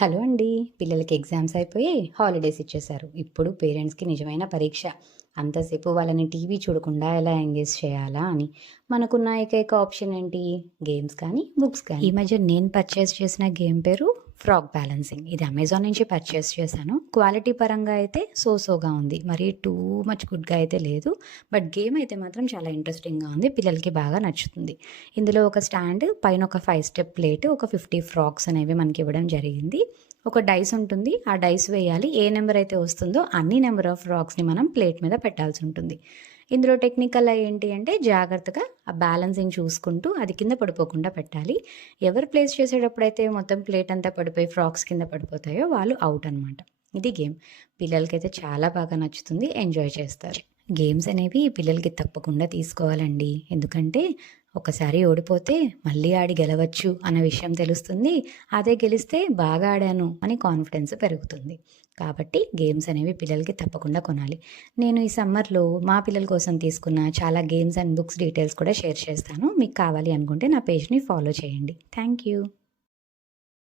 Hello అండి. పిల్లలకి exams అయిపోయి హాలిడేస్ ఇచ్చేశారు. ఇప్పుడు పేరెంట్స్‌కి నిజమైన పరీక్ష. అంతసేపు వాళ్ళని టీవీ చూడకుండా ఎలా ఎంగేజ్ చేయాలా అని. మనకున్న ఏకైక ఆప్షన్ ఏంటి? గేమ్స్ కానీ, బుక్స్ కానీ. ఈ మధ్య నేను పర్చేస్ చేసిన గేమ్ పేరు ఫ్రాగ్ బ్యాలెన్సింగ్. ఇది అమెజాన్ నుంచి పర్చేస్ చేశాను. క్వాలిటీ పరంగా అయితే సోగా ఉంది. మరి టూ మచ్ గుడ్‌గా అయితే లేదు. బట్ గేమ్ అయితే మాత్రం చాలా ఇంట్రెస్టింగ్‌గా ఉంది. పిల్లలకి బాగా నచ్చుతుంది. ఇందులో ఒక స్టాండ్, పైన ఒక 5 స్టెప్ ప్లేట్, ఒక 50 ఫ్రాగ్స్ అనేవి మనకి ఇవ్వడం జరిగింది. ఒక డైస్ ఉంటుంది. ఆ డైస్ వేయాలి. ఏ నెంబర్ అయితే వస్తుందో అన్ని నెంబర్ ఆఫ్ రాక్స్‌ని మనం ప్లేట్ మీద పెట్టాల్సి ఉంటుంది. ఇందులో టెక్నికల్ ఏంటి అంటే జాగ్రత్తగా ఆ బ్యాలెన్సింగ్ చూసుకుంటూ అది కింద పడిపోకుండా పెట్టాలి. ఎవరు ప్లేస్ చేసేటప్పుడైతే మొత్తం ప్లేట్ అంతా పడిపోయి ఫ్రాక్స్ కింద పడిపోతాయో వాళ్ళు ఔట్ అనమాట. ఇది గేమ్. పిల్లలకైతే చాలా బాగా నచ్చుతుంది. ఎంజాయ్ చేస్తారు. గేమ్స్ అనేవి పిల్లలకి తప్పకుండా తీసుకోవాలండి. ఎందుకంటే ఒకసారి ఓడిపోతే మళ్ళీ ఆడి గెలవచ్చు అన్న విషయం తెలుస్తుంది. అదే గెలిస్తే బాగా ఆడాను అని కాన్ఫిడెన్స్ పెరుగుతుంది. కాబట్టి గేమ్స్ అనేవి పిల్లలకి తప్పకుండా కొనాలి. నేను ఈ సమ్మర్‌లో మా పిల్లల కోసం తీసుకున్న చాలా గేమ్స్ అండ్ బుక్స్ డీటెయిల్స్ కూడా షేర్ చేస్తాను. మీకు కావాలి అనుకుంటే నా పేజ్‌ని ఫాలో చేయండి. Thank you.